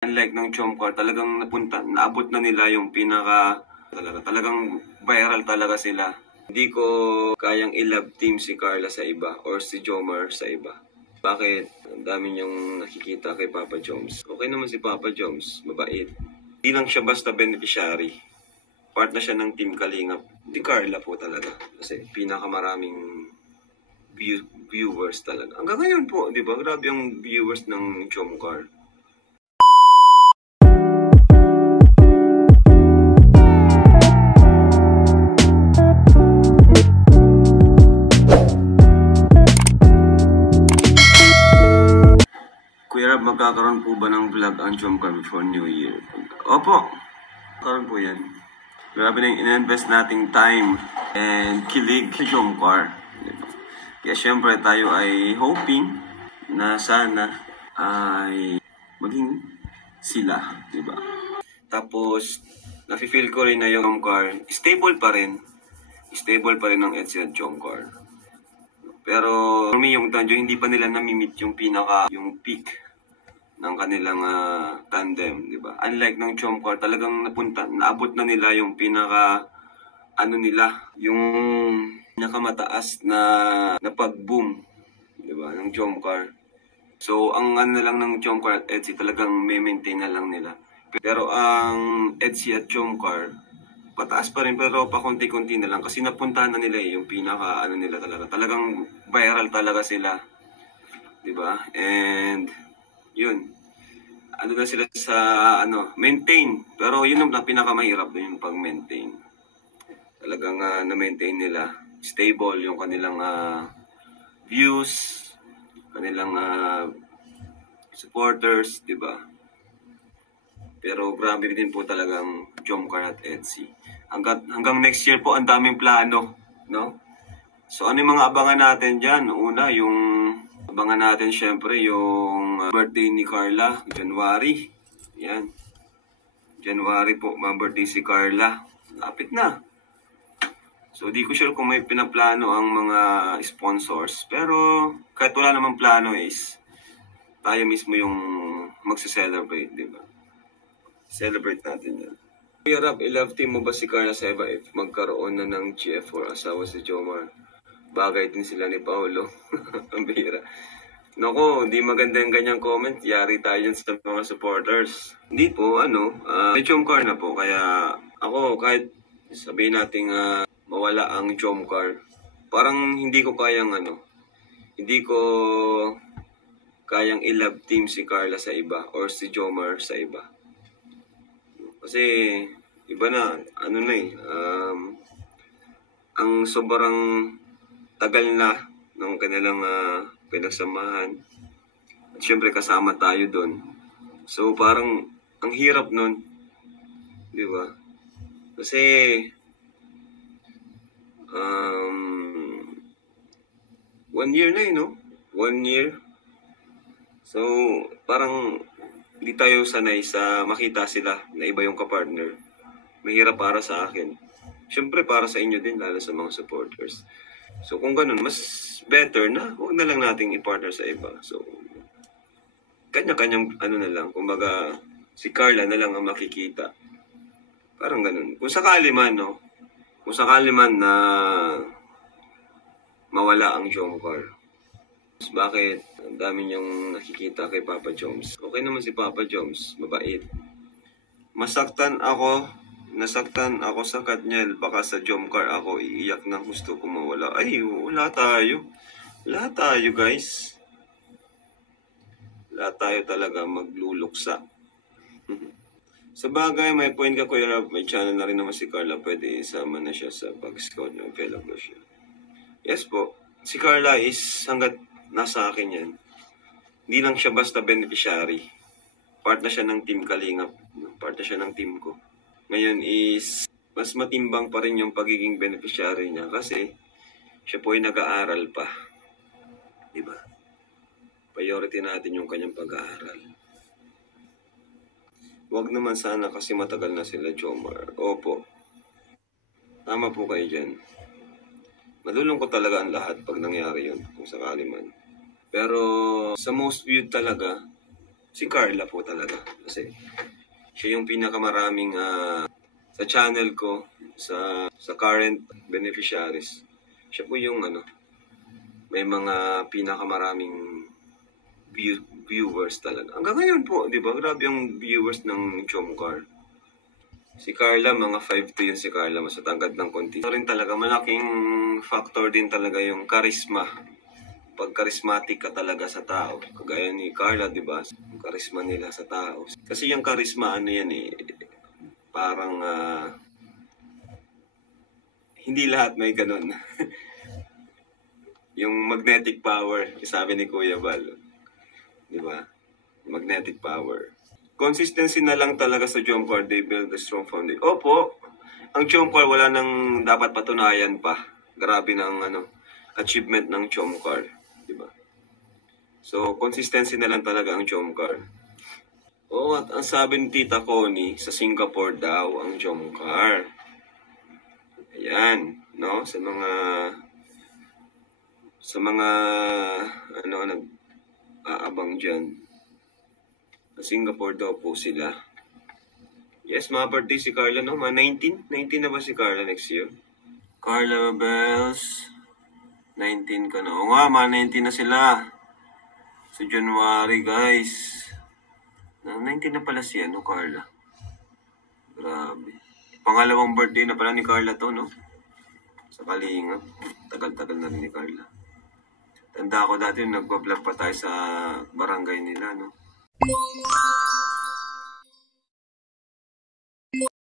Unlike ng Chomcar, talagang naabot na nila yung talagang viral talaga sila. Hindi ko kayang i-love team si Carla sa iba or si Jomar sa iba. Bakit? Ang dami niyang nakikita kay Papa Joms. Okay naman si Papa Joms, mabait. Hindi lang siya basta beneficiary. Part na siya ng Team Kalingap. Di Carla po talaga. Kasi pinakamaraming viewers talaga. Hanggang ngayon po, di ba? Grabe ang viewers ng Chomcar. Kuya Rab, magkakaroon po ba ng vlog ang Chomcar before New Year? Opo, magkakaroon po yan. Grabe na yung in-invest nating time and kilig sa Chomcar. Diba? Kaya syempre tayo ay hoping na sana ay maging sila, diba? Tapos, nafe-feel ko rin na yung Chomcar, stable pa rin. Stable pa rin ang Etsy at Chomcar. Pero, for me, yung Danjo, hindi pa nila namimit yung yung peak ng kanilang tandem, di ba? Unlike ng Chomcar, talagang naabot na nila yung yung pinakamataas na pag-boom, di ba, ng Chomcar. So, ang na lang ng Chomcar at Etsy, talagang may-maintain na lang nila. Pero ang Etsy at Chomcar, pataas pa rin pero pakunti-kunti na lang kasi napuntahan na nila yung nila talaga. Talagang viral talaga sila. 'Di ba? And yun. Ano na sila sa maintain. Pero yun ang pinakamahirap doon yung pag-maintain. Talagang na-maintain nila. Stable yung kanilang views, kanilang supporters, 'di ba? Pero grabe din po talagang Chomcar at Etsy. Hanggang next year po, ang daming plano, no? So, ano yung mga abangan natin dyan? Una, yung abangan natin syempre yung birthday ni Carla, January. Yan. January po, birthday si Carla. Lapit na. So, di ko sure kung may pinaplano ang mga sponsors. Pero, kahit wala namang plano is, tayo mismo yung magse-celebrate, di ba? Celebrate natin yan. Kuya Rab, i-love team mo ba si Carla sa iba if magkaroon na ng GF4 asawa si Jomar? Bagay din sila ni Paolo. Ang bihira. Naku, hindi maganda yung ganyang comment. Yari tayo dyan sa mga supporters. Hindi po, may Chomcar na po. Kaya ako, kahit sabihin natin mawala ang Chomcar, parang hindi ko kayang i-love team si Carla sa iba or si Jomar sa iba. Kasi, iba na, ang sobrang tagal na ng kanilang pinagsamahan. At syempre kasama tayo doon. So, parang, ang hirap nun. Di ba? Kasi, 1 year na no? 1 year. So, parang, hindi tayo sanay sa makita sila na iba yung kapartner. Mahirap para sa akin. Siyempre para sa inyo din, lalo sa mga supporters. So kung ganun, mas better na huwag na lang nating i-partner sa iba. So, kanya-kanyang na lang. Kumbaga, si Carla na lang ang makikita. Parang ganun. Kung sakali man na mawala ang Chomcar. Bakit? Ang dami niyang nakikita kay Papa Joms. Okay naman si Papa Joms, mabait. Nasaktan ako sa Katniel, baka sa Chomcar ako iiyak na gusto ko mawala. Ay, wala tayo. Wala tayo, guys. Wala tayo talaga magluluksa. Sa bagay, may point ka, Kuya Rab. May channel na rin naman si Carla. Pwede isama na siya sa pag-scout ng fellow ko siya. Yes po. Si Carla is hanggat nasa akin yan. Hindi lang siya basta beneficiary. Part na siya ng Team Kalingap. Part na siya ng team ko. Ngayon is, mas matimbang pa rin yung pagiging beneficiary niya kasi siya po ay nag-aaral pa. Diba? Priority natin yung kanyang pag-aaral. Wag naman sana kasi matagal na sila, Jomar. Opo. Tama po kayo dyan. Malulungkot talaga ang lahat pag nangyari yun, kung sakali man. Pero sa most viewed talaga, Si Carla po talaga. Kasi siya yung pinakamaraming sa channel ko, sa current beneficiaries. Siya po yung may mga pinakamaraming viewers talaga. Hanggang ngayon po, di ba? Grabe yung viewers ng Chomcar. Si Carla, mga 5'2" yun si Carla. Mas matangkad ng konti. Ito rin talaga, malaking factor din talaga yung charisma. Pag charismatic ka talaga sa tao. Kagaya ni Carla, di ba? Yung charisma nila sa tao. Kasi yung charisma, yan parang hindi lahat may ganun. Yung magnetic power, sabi ni Kuya Bal. Di ba? Magnetic power. Consistency na lang talaga sa Jomcar, they build a strong foundation. Opo, ang Jomcar wala nang dapat patunayan pa. Grabe ng achievement ng Jomcar, di ba? So, consistency na lang talaga ang Jomcar. Oo, at ang sabi ni Tita Connie, sa Singapore daw ang Jomcar. Ayan, no? Sa mga nag-aabang dyan. Singapore daw po sila. Yes, mga birthday si Carla, no? Mga 19? 19 na ba si Carla next year? Carla Bells, 19 ka na. O nga, mga 19 na sila. Sa January, guys. 19 na pala siya, no, Carla? Grabe. Pangalawang birthday na pala ni Carla to, no? Sa Kalingap. Tagal-tagal na rin ni Carla. Tanda ko dati nagpa-vlog pa tayo sa barangay nila, no?